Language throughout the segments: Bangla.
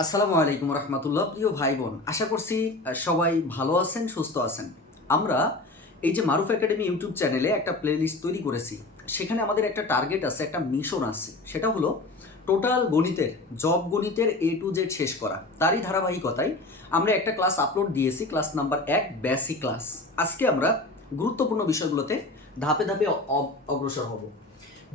আসসালামু আলাইকুম রহমতুল্লাহ। প্রিয় ভাই বোন, আশা করছি সবাই ভালো আছেন, সুস্থ আছেন। আমরা এই যে মারুফ একাডেমি ইউটিউব চ্যানেলে একটা প্লেলিস্ট তৈরি করেছি। সেখানে আমাদের একটা টার্গেট আছে, একটা মিশন আছে। সেটা হলো টোটাল গণিতের, জব গণিতের A to Z শেষ করা। তারই ধারাবাহিকতায় আমরা একটা ক্লাস আপলোড দিয়েছি, ক্লাস নাম্বার 1 বেসিক ক্লাস। আজকে আমরা গুরুত্বপূর্ণ বিষয়গুলোতে ধাপে ধাপে অগ্রসর হব।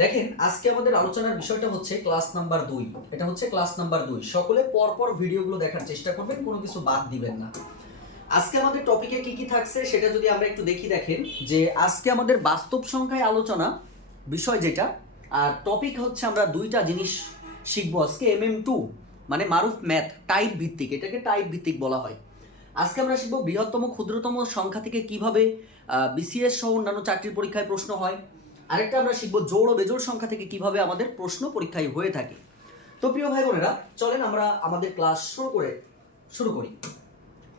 দেখেন, আজকে আমাদের আলোচনার বিষয়টা হচ্ছে ক্লাস নাম্বার 2। এটা হচ্ছে ক্লাস নাম্বার 2। সকলে পরপর ভিডিওগুলো দেখার চেষ্টা করবেন, কোনো কিছু বাদ দিবেন না। আজকে আমাদের টপিকে কি কি থাকছে সেটা যদি আমরা একটু দেখি। দেখেন যে আজকে আমাদের বাস্তব সংখ্যায় আলোচনা বিষয় যেটা, আর টপিক হচ্ছে আমরা দুইটা জিনিস শিখবো আজকে। MM2 মানে মারুফ ম্যাথ টাইপ ভিত্তিক, এটাকে টাইপ ভিত্তিক বলা হয়। আজকে আমরা শিখবো বৃহত্তম ক্ষুদ্রতম সংখ্যা থেকে কিভাবে BCS সহ অন্যান্য চাকরির পরীক্ষায় প্রশ্ন হয়। আরেকটা আমরা শিখবো জোড় ও বেজোড় সংখ্যা থেকে কিভাবে আমাদের প্রশ্ন পরীক্ষায় হয়ে থাকে। তো প্রিয় ভাই বোনেরা, চলেন আমরা আমাদের ক্লাস শুরু করি।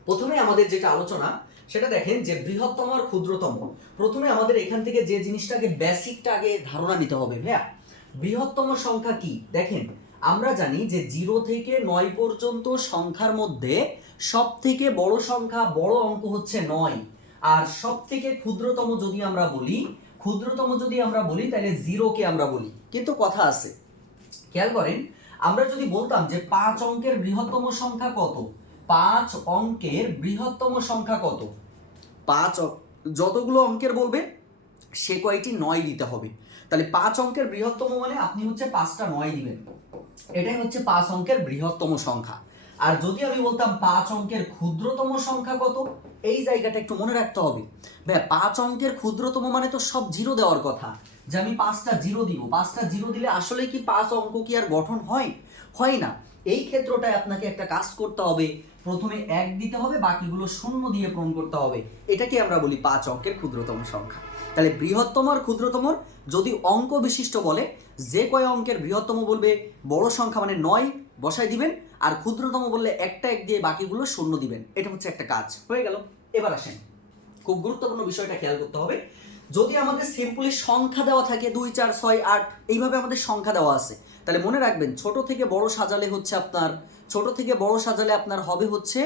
প্রথমে আমাদের যেটা আলোচনা সেটা দেখেন যে বৃহত্তম আর ক্ষুদ্রতম। প্রথমে আমাদের এখান থেকে যে জিনিসটাকে বেসিকটা আগে ধারণা নিতে হবে। ভাইয়া, বৃহত্তম সংখ্যা কি? দেখেন, আমরা জানি যে 0 থেকে 9 পর্যন্ত সংখ্যার মধ্যে সব থেকে বড় সংখ্যা, বড় অঙ্ক হচ্ছে 9। আর সব থেকে ক্ষুদ্রতম যদি আমরা বলি তাহলে 0-কে আমরা বলি। কিন্তু কথা আছে, খেয়াল করেন, আমরা যদি বলতাম যে 5 অঙ্কের বৃহত্তম সংখ্যা কত, 5 অঙ্কের বৃহত্তম সংখ্যা কত, যতগুলো অঙ্কের বলবে সে কয়টি 9 দিতে হবে। তাহলে 5 অঙ্কের বৃহত্তম মানে আপনি হচ্ছে 5টা 9 দিবেন। এটাই হচ্ছে 5 অঙ্কের বৃহত্তম সংখ্যা। আর যদি আমি বলতাম 5 অঙ্কের ক্ষুদ্রতম সংখ্যা কত, এই জায়গাটা একটু মনে রাখতে হবে। ভাই, 5 অঙ্কের ক্ষুদ্রতম মানে তো সব 0 দেওয়ার কথা, যে আমি 5টা 0 দিব। 5টা 0 দিলে আসলে কি 5 অঙ্ক কি আর গঠন হয়? হয় না। এই ক্ষেত্রটায় আপনাকে একটা কাজ করতে হবে, প্রথমে 1 দিতে হবে, বাকিগুলো 0 দিয়ে পূরণ করতে হবে। এটাকে আমরা বলি 5 অঙ্কের ক্ষুদ্রতম সংখ্যা। তাহলে বৃহত্তম আর ক্ষুদ্রতমর যদি অঙ্ক বিশিষ্ট বলে, যে কয় অঙ্কের বৃহত্তম বলবে বড় সংখ্যা মানে 9 বসাই দিবেন, আর ক্ষুদ্রতম বললে একটা 1 দিয়ে বাকিগুলো 0 দিবেন। এটা হচ্ছে একটা কাজ হয়ে গেল। এবার আসেন, খুব গুরুত্বপূর্ণ বিষয়টা খেয়াল করতে হবে। যদি আমাদের সিম্পলি সংখ্যা দেওয়া থাকে 2 4 6 8, এইভাবে আমাদের সংখ্যা দেওয়া আছে, তাহলে মনে রাখবেন ছোট থেকে বড় সাজালে আপনার হবে হচ্ছে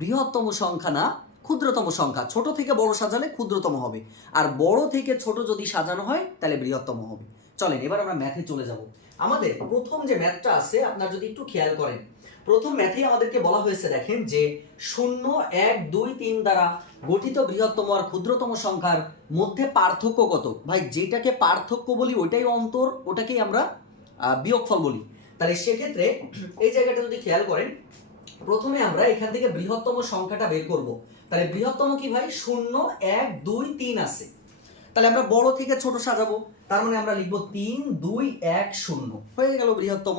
বৃহত্তম সংখ্যা না ক্ষুদ্রতম সংখ্যা। ছোট থেকে বড় সাজালে ক্ষুদ্রতম হবে, আর বড় থেকে ছোট যদি সাজানো হয় তাহলে বৃহত্তম হবে। চলেন এবার আমরা ম্যাথে চলে যাব। আমাদের প্রথম যে ম্যাথটা আছে, আপনারা যদি একটু খেয়াল করেন, প্রথম ম্যাথেই আমাদেরকে বলা হয়েছে, দেখেন যে 0 1 2 3 দ্বারা গঠিত বৃহত্তম আর ক্ষুদ্রতম সংখ্যার মধ্যে পার্থক্য কত। ভাই, যেটাকে পার্থক্য বলি ওইটাই অন্তর, ওটাকেই আমরা বিয়োগফল বলি। তাহলে সেক্ষেত্রে এই জায়গাটা যদি খেয়াল করেন, প্রথমে আমরা এখান থেকে বৃহত্তম সংখ্যাটা বের করব। তাহলে বৃহত্তম কি ভাই? 0 1 2 3 আছে। তাহলে আমরা বড় থেকে ছোট সাজাবো, তার মানে আমরা লিখবো 3 2 1 0, হয়ে গেল বৃহত্তম।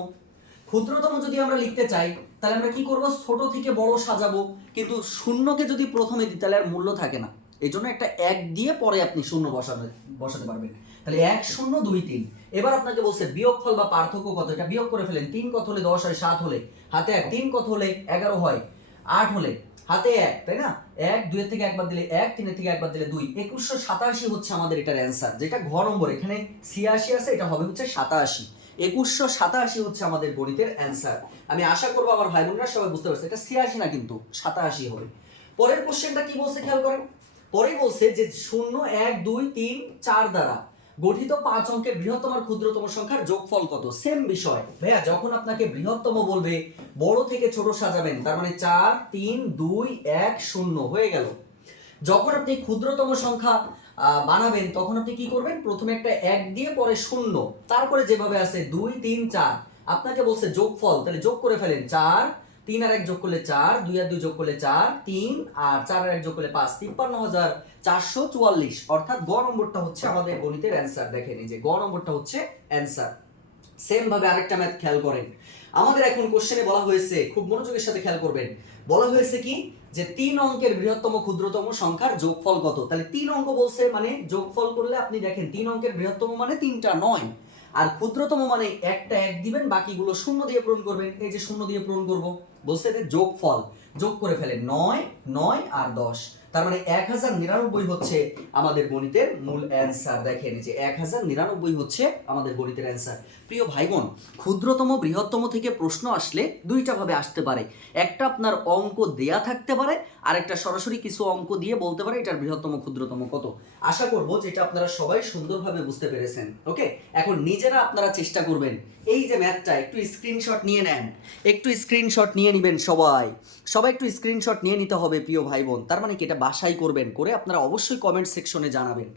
ক্ষুদ্রতম যদি আমরা লিখতে চাই, তাহলে আমরা কি করব? ছোট থেকে বড় সাজাবো, কিন্তু শূন্যকে যদি প্রথমে দিই তাহলে আর মূল্য থাকে না। এই জন্য একটা 1 দিয়ে পরে আপনি 0 বসাতে পারবেন। তাহলে 1 0 2 3। এবার আপনাকে বলছে বিয়োগফল বা পার্থক্য কত, এটা বিয়োগ করে ফেলেন। 3 কত হলে 10 হয়, 7 হলে হাতে 1, 3 কত হলে 11 হয়, 8 হলে হাতে 1, তাই না? 1 2 এর থেকে একবার দিলে 1, 3 এর থেকে একবার দিলে 2। 2187 হচ্ছে আমাদের এটার অ্যান্সার, যেটা ঘ নম্বর। এখানে 86 আছে, এটা হবে হচ্ছে 87। 2187 হচ্ছে আমাদের গণিতের অ্যান্সার। আমি আশা করবো আমার ভাই বোনরা সবাই বুঝতে পারছে, এটা 86 না কিন্তু 87 হবে। পরের কোশ্চেনটা কি বলছে খেয়াল করেন। পরেই বলছে যে 0 1 2 3 4 দ্বারা গঠিত 5 অঙ্কের বৃহত্তম আর ক্ষুদ্রতম সংখ্যার যোগফল কত। সেম বিষয় ভাইয়া, যখন আপনাকে বৃহত্তম বলবে বড় থেকে ছোট সাজাবেন, তার মানে 4 3 2 1 0 হয়ে গেল। যখন আপনি ক্ষুদ্রতম সংখ্যা বানাবেন, তখন আপনি কি করবেন? প্রথমে একটা 1 দিয়ে পরে 0, তারপরে যেভাবে আছে 2 3 4। আপনাকে বলছে যোগফল, তাহলে যোগ করে ফেলেন। 4 3 আর 1 যোগ করলে 4, 2 আর 2 যোগ করলে 4, 3 আর 4 আর 1 যোগ করলে 5, 53444। অর্থাৎ গ নম্বরটা হচ্ছে আমাদের গণিতের অ্যান্সার। দেখেন এই যে গ নম্বরটা হচ্ছে অ্যান্সার। সেম ভাবে আরেকটা ম্যাথ খেয়াল করেন। আমাদের এখন কোশ্চেনে বলা হয়েছে, খুব মনোযোগের সাথে খেয়াল করবেন, বলা হয়েছে কি যে 3 অঙ্কের বৃহত্তম ক্ষুদ্রতম সংখ্যার যোগফল কত। তাহলে 3 অঙ্ক বলছে মানে যোগফল করলে আপনি দেখেন 3 অঙ্কের বৃহত্তম মানে 3টা 9, আর ক্ষুদ্রতম মানে একটা 1 দিবেন, বাকিগুলো 0 দিয়ে পূরণ করবেন। এই যে 0 দিয়ে পূরণ করব, বলছে যে যোগফল, যোগ করে ফেলেন 9 9 আর 10। তার মানে 1099 হচ্ছে আমাদের গণিতের মূল অ্যান্সার। দেখেন যে 1099 হচ্ছে আমাদের গণিতের অ্যান্সার। প্রিয় ভাই বোন, ক্ষুদ্রতম বৃহত্তম থেকে প্রশ্ন আসলে দুইটা ভাবে আসতে পারে। একটা আপনার অঙ্ক দেয়া থাকতে পারে, আর একটা সরাসরি কিছু অঙ্ক দিয়ে বলতে পারে এটার বৃহত্তম ক্ষুদ্রতম কত। আশা করব যেটা আপনারা সবাই সুন্দরভাবে বুঝতে পেরেছেন। ওকে, এখন নিজেরা আপনারা চেষ্টা করবেন এই যে ম্যাথটা একটু স্ক্রিনশট নিয়ে নেন, একটু স্ক্রিনশট নিয়ে নেবেন সবাই একটু স্ক্রিনশট নিয়ে নিতে হবে প্রিয় ভাই বোন। তার মানে কি এটা বাসায় করবেন, করে আপনারা অবশ্যই কমেন্ট সেকশনে জানাবেন।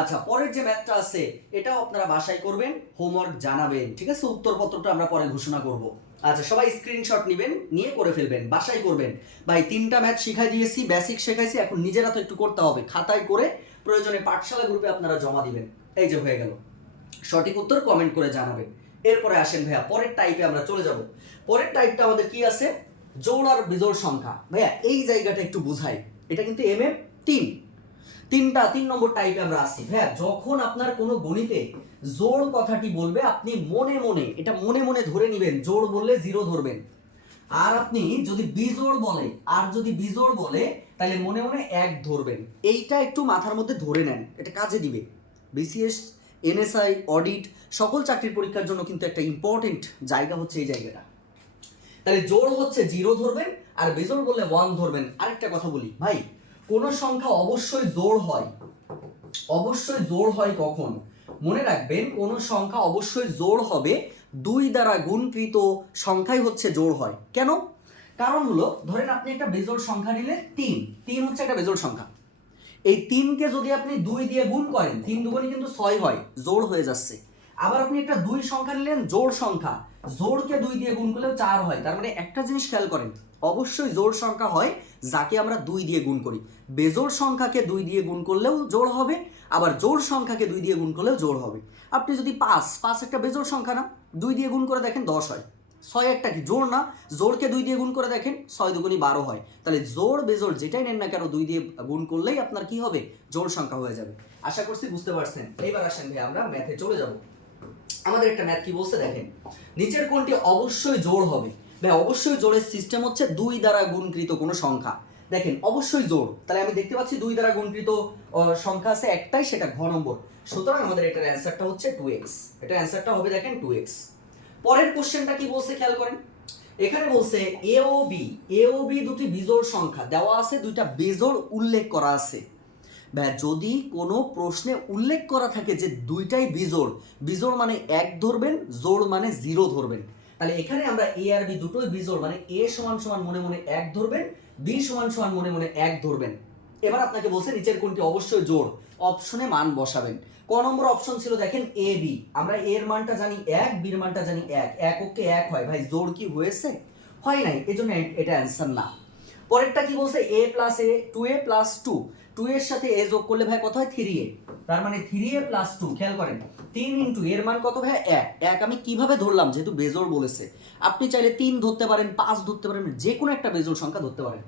আচ্ছা, পরের যে ম্যাথটা আছে এটাও আপনারা বাসায় করবেন, হোমওয়ার্ক জানাবেন, ঠিক আছে? উত্তরপত্রটা আমরা পরে ঘোষণা করব। আচ্ছা, সবাই স্ক্রিনশট নেবেন, নিয়ে করে ফেলবেন, বাসায় করবেন। ভাই 3টা ম্যাথ শিখাই দিয়েছি, বেসিক শেখাইছি, এখন নিজেরা তো একটু করতে হবে। খাতায় করে প্রয়োজনে পাঠশালা গ্রুপে আপনারা জমা দিবেন। এই যে হয়ে গেল, সঠিক উত্তর কমেন্ট করে জানাবেন। এরপরে আসেন ভাইয়া পরের টাইপে আমরা চলে যাব। পরের টাইপটা আমাদের কি আছে? জোড় আর বিজোড় সংখ্যা। ভাইয়া এই জায়গাটা একটু বুঝাই, এটা কিন্তু MM 3 নম্বর টাইপে আমরা আসি। ভাইয়া যখন আপনার কোনো গণিতে জোড় কথাটি বলবে, আপনি মনে মনে এটা মনে মনে ধরে নেবেন, জোড় বললে 0 ধরবেন। আর আপনি যদি বিজোড় বলে তাহলে মনে মনে 1 ধরবেন। এইটা একটু মাথার মধ্যে ধরে নেন, এটা কাজে দিবে। BCS, NSI, অডিট সকল চাকরির পরীক্ষার জন্য কিন্তু একটা ইম্পর্টেন্ট জায়গা হচ্ছে এই জায়গাটা। তাহলে জোড় হচ্ছে 0 ধরবেন, আর বিজোড় বললে 1 ধরবেন। আরেকটা কথা বলি ভাই, কোন সংখ্যা অবশ্যই জোড় হয় কখন? মনে রাখবেন, কোন সংখ্যা অবশ্যই জোড় হবে 2 দ্বারা গুণকৃত সংখ্যাই হচ্ছে জোড় হয়। কেন? কারণ হলো, ধরেন আপনি একটা বেজোড় সংখ্যা নিলেন 3 হচ্ছে একটা বেজোড় সংখ্যা। এই 3কে যদি আপনি 2 দিয়ে গুণ করেন, 3 দুগুণে কিন্তু 6 হয়, জোড় হয়ে যাচ্ছে। আবার আপনি একটা 2 সংখ্যা নিলেন, জোড় সংখ্যা, জোড়কে 2 দিয়ে গুণ করলেও 4 হয়। তার মানে একটা জিনিস খেয়াল করেন, অবশ্যই জোড় সংখ্যা হয় যাকে আমরা 2 দিয়ে গুণ করি। বেজোড় সংখ্যাকে 2 দিয়ে গুণ করলেও জোড় হবে, আবার জোড় সংখ্যাকে 2 দিয়ে গুণ করলেও জোড় হবে। আপনি যদি 5 একটা বেজোড় সংখ্যা না, 2 দিয়ে গুণ করে দেখেন 10 হয়। 6 একটা কি জোড় না, জোড়কে 2 দিয়ে গুণ করে দেখেন 6 দুগুণী 12 হয়। তাহলে জোড় বেজোড় যেটাই নেন না কেন 2 দিয়ে গুণ করলেই আপনার কি হবে? জোড় সংখ্যা হয়ে যাবে। আশা করছি বুঝতে পারছেন। এইবার আসেন ভাই আমরা ম্যাথে চলে যাব। আমাদের একটা ম্যাথ কি বলছে দেখেন, নিচের কোনটি অবশ্যই জোড় হবে? ভাই অবশ্যই জোড়ের সিস্টেম হচ্ছে 2 দ্বারা গুণকৃত কোনো সংখ্যা। দেখেন অবশ্যই জোড়, তাহলে আমি দেখতে পাচ্ছি 2 দ্বারা গুণকৃত সংখ্যা আছে একটাই, সেটা ঘ নম্বর। সুতরাং আমাদের এটার অ্যান্সারটা হচ্ছে 2x। এটা অ্যান্সারটা হবে দেখেন 2x। পরের কোশ্চেনটা কি বলছে খেয়াল করেন, এখানে বলছে এ ও বি দুটি বিজোড় সংখ্যা দেওয়া আছে, দুইটা বিজোড় উল্লেখ করা আছে। যদি কোনো প্রশ্নে উল্লেখ করা থাকে যে দুইটাই বিজোড় মানে 1 ধরবেন, জোড় মানে 0 ধরবেন। তাহলে এখানে আমরা এ আর বি দুটোই বিজোড়, মানে এ সমান সমান মনে মনে 1 ধরবেন, বি সমান সমান মনে মনে 1 ধরবেন। এবার আপনাকে বলছে নিচের কোনটি অবশ্যই জোড়, অপশনে মান বসাবেন। ক নম্বর অপশন ছিল দেখেন এ বি, আমরা এর মানটা জানি 1, বির মানটা জানি 1, এককে 1 হয়। ভাই জোড় কি হয়েছে? হয় নাই, এজন্য এটা অ্যান্সার না। পরেরটা কি বলছে a plus A 2a plus 2, 2 এর সাথে a যোগ করলে ভাই কত হয়? 3a। তার মানে 3a প্লাস 2, খেয়াল করেন 3 ইন্টু এর মান কত ভাই? 1 আমি কিভাবে ধরলাম? যেহেতু বেজোড় বলেছে, আপনি চাইলে 3 ধরতে পারেন, 5 ধরতে পারেন, যে কোনো একটা বেজোড় সংখ্যা ধরতে পারেন।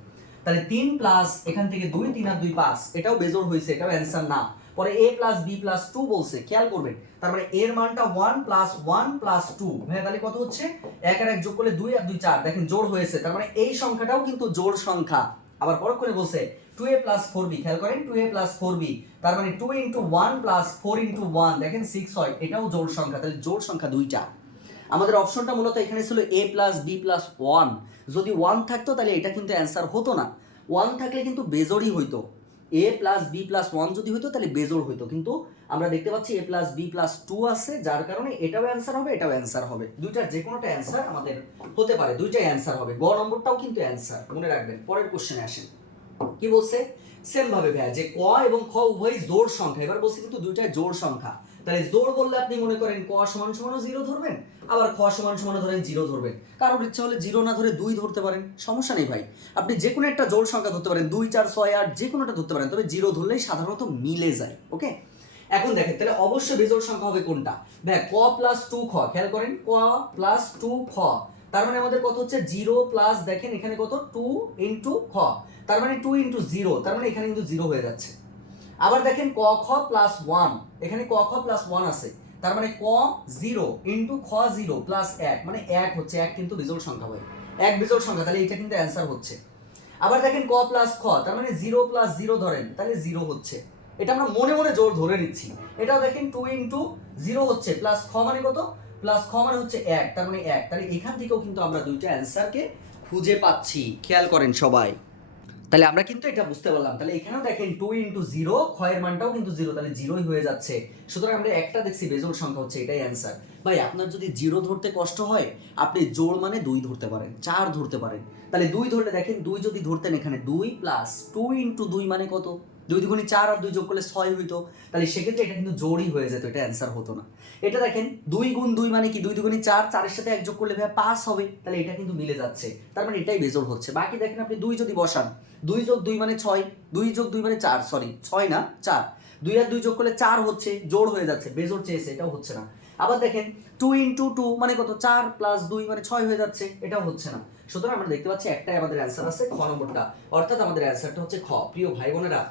তাহলে 3 প্লাস এখান থেকে 2, 3 আর 2 5, এটাও বেজোড় হয়েছে, এটাও অ্যান্সার না। পরে a প্লাস b প্লাস 2 বলছে, খেয়াল করবেন তার মানে এর মানটা 1 প্লাস 1 প্লাস 2, ভাই তাহলে কত হচ্ছে? 1 আর 1 যোগ করলে 2 আর 2 4, দেখেন জোড় হয়েছে। তার মানে এই সংখ্যাটাও কিন্তু জোড় সংখ্যা। আবার পরক্ষণে বলছে 2a প্লাস 4b, খেয়াল করেন 2a প্লাস 4b, তার মানে 2 ইন্টু 1 প্লাস 4 ইন্টু 1, দেখেন 6 হয়, এটাও জোড় সংখ্যা। তাহলে জোড় সংখ্যা দুইটা। আমাদের অপশনটা মূলত এখানে ছিল a প্লাস b প্লাস 1। যদি 1 থাকতো তাহলে এটা কিন্তু অ্যান্সার হতো না, 1 থাকলে কিন্তু বেজোড়ই হইতো। a প্লাস b প্লাস 1 যদি হইতো তাহলে বেজোড় হইতো, কিন্তু আমরা দেখতে পাচ্ছি a প্লাস b প্লাস 2 আছে, যার কারণে এটাও অ্যান্সার হবে, এটাও অ্যান্সার হবে। দুইটার যে কোনোটা অ্যান্সার আমাদের হতে পারে, দুইটাই অ্যান্সার হবে। গ নম্বরটাও কিন্তু অ্যান্সার, মনে রাখবেন। পরের কোশ্চেনে আসেন, কি বলছে? সেম ভাবে ভাই যে ক এবং খ উভয় জোড় সংখ্যা। এবার বলছে কিন্তু দুইটাই জোড় সংখ্যা। তাহলে জোড় বললে আপনি মনে করেন ক সমান সমান 0 ধরবেন, আবার খ সমান সমান ধরেন 0 ধরবেন। কারোর ইচ্ছা হলে 0 না ধরে 2 ধরতে পারেন, সমস্যা নেই ভাই। আপনি যে কোনো একটা জোড় সংখ্যা ধরতে পারেন, 2 4 6 8, যে কোনোটা ধরতে পারেন, তবে 0 ধরলেই সাধারণত মিলে যায়। ওকে, এখন দেখেন তাহলে অবশ্যই বিজোড় সংখ্যা হবে কোনটা? দেখ ক প্লাস 2 খ, খেয়াল করেন ক প্লাস 2 খ, তার মানে আমাদের কত হচ্ছে? 0 প্লাস দেখেন এখানে কত? 2 ইন্টু খ, তার মানে 2 ইন্টু 0, তার মানে এখানে কিন্তু 0 হয়ে যাচ্ছে। আবার দেখেন ক খ প্লাস 1, এখানে ক খ প্লাস 1 আছে, তার মানে ক 0 ইন্টু খ 0 প্লাস 1, মানে 1 হচ্ছে, 1 কিন্তু বিজোড় সংখ্যা হয়, 1 বিজোড় সংখ্যা, তাহলে এটা কিন্তু অ্যান্সার হচ্ছে। আবার দেখেন ক প্লাস খ, তার মানে 0 প্লাস 0 ধরেন, তাহলে 0 হচ্ছে। এটা আমরা মনে মনে জোর ধরে নিচ্ছি। এটাও দেখেন 2 ইন্টু 0 হচ্ছে, প্লাস খ মানে কত, প্লাস খ মানে হচ্ছে 1, তার মানে 1। তাহলে এখান থেকেও কিন্তু আমরা দুইটা অ্যান্সারকে খুঁজে পাচ্ছি, খেয়াল করেন সবাই। তাহলে আমরা কিন্তু এটা বুঝতে পারলাম। তাহলে এখানেও দেখেন 2 ইন্টু 0, ক্ষয়ের মানটাও কিন্তু 0, তাহলে 0ই হয়ে যাচ্ছে। সুতরাং আমরা একটা দেখছি বেজোড় সংখ্যা হচ্ছে, এটাই অ্যান্সার। ভাই আপনার যদি 0 ধরতে কষ্ট হয়, আপনি জোড় মানে 2 ধরতে পারেন, 4 ধরতে পারেন। তাহলে 2 ধরলে দেখেন 2 যদি ধরতেন এখানে 2 প্লাস 2 ইন্টু 2 মানে কত, 2 দুগুণে 4 আর 2 যোগ করলে 6 হইতো। তাহলে সেক্ষেত্রে এটা কিন্তু জোড়ই হয়ে যেত, এটা অ্যান্সার হতো না। এটা দেখেন 2 গুণ 2 মানে কি, 2 দুগুণে 4, 4 এর সাথে 1 যোগ করলে ভাই 5 হবে। তাহলে এটা কিন্তু মিলে যাচ্ছে, তার মানে এটাই বেজোড় হচ্ছে। বাকি দেখেন আপনি 2 যদি বসান, 2 যোগ 2 মানে 6, 2 যোগ 2 মানে 4, সরি 6 না 4, 2 আর 2 যোগ করলে 4 হচ্ছে, জোড় হয়ে যাচ্ছে, বেজোড় চেয়েছে, এটাও হচ্ছে না। আবার দেখেন 2 ইন্টু 2 মানে কত, 4 প্লাস 2 মানে 6 হয়ে যাচ্ছে, এটাও হচ্ছে না। সুতরাং আমরা দেখতে পাচ্ছি একটাই আমাদের অ্যান্সার আছে, খ নম্বরটা, অর্থাৎ আমাদের অ্যান্সারটা হচ্ছে খ। প্রিয় ভাই বোনেরা,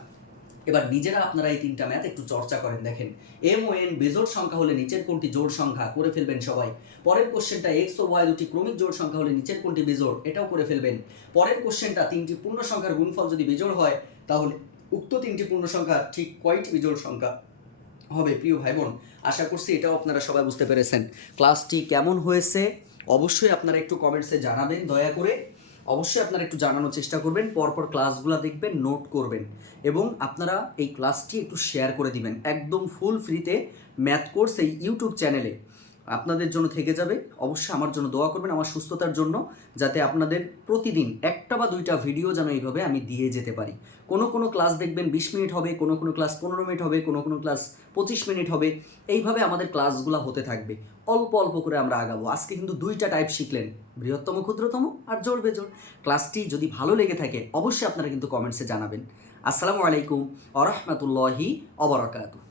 এবার নিজেরা আপনারা এই তিনটা ম্যাথ একটু চর্চা করেন। দেখেন এম ও এন বেজোড় সংখ্যা হলে নিচের কোনটি জোড় সংখ্যা, করে ফেলবেন সবাই। পরের কোশ্চেনটা এক্স ও ওয়াই দুটি ক্রমিক জোড় সংখ্যা হলে নিচের কোনটি বেজোড়, এটাও করে ফেলবেন। পরের কোশ্চেনটা তিনটি পূর্ণ সংখ্যার গুণফল যদি বেজোড় হয়, তাহলে উক্ত তিনটি পূর্ণ সংখ্যা ঠিক কয়টি বিজোড় সংখ্যা হবে। প্রিয় ভাই বোন, আশা করছি এটাও আপনারা সবাই বুঝতে পেরেছেন। ক্লাসটি কেমন হয়েছে অবশ্যই আপনারা একটু কমেন্টসে জানাবেন দয়া করে। অবশ্যই আপনারা একটু জানানোর চেষ্টা করবেন, পরপর ক্লাসগুলো দেখবেন, নোট করবেন, এবং আপনারা এই ক্লাসটি একটু শেয়ার করে দিবেন। একদম ফুল ফ্রিতে ম্যাথ কোর্স এই ইউটিউব চ্যানেলে আপনাদের জন্য থেকে যাবে। অবশ্যই আমার জন্য দোয়া করবেন, আমার সুস্থতার জন্য, যাতে আপনাদের প্রতিদিন একটা বা দুইটা ভিডিও যেন এইভাবে আমি দিয়ে যেতে পারি। কোনো ক্লাস দেখবেন 20 মিনিট হবে, কোনো ক্লাস 15 মিনিট হবে, কোনো ক্লাস 25 মিনিট হবে। এইভাবে আমাদের ক্লাসগুলো হতে থাকবে, অল্প অল্প করে আমরা আগাবো। আজকে কিন্তু দুইটা টাইপ শিখলেন, বৃহত্তম, ক্ষুদ্রতম আর জোড় বেজোড়। ক্লাসটি যদি ভালো লেগে থাকে অবশ্যই আপনারা কিন্তু কমেন্টসে জানাবেন। আসসালামু আলাইকুম ওয়া রাহমাতুল্লাহি ওয়া বারাকাতুহু।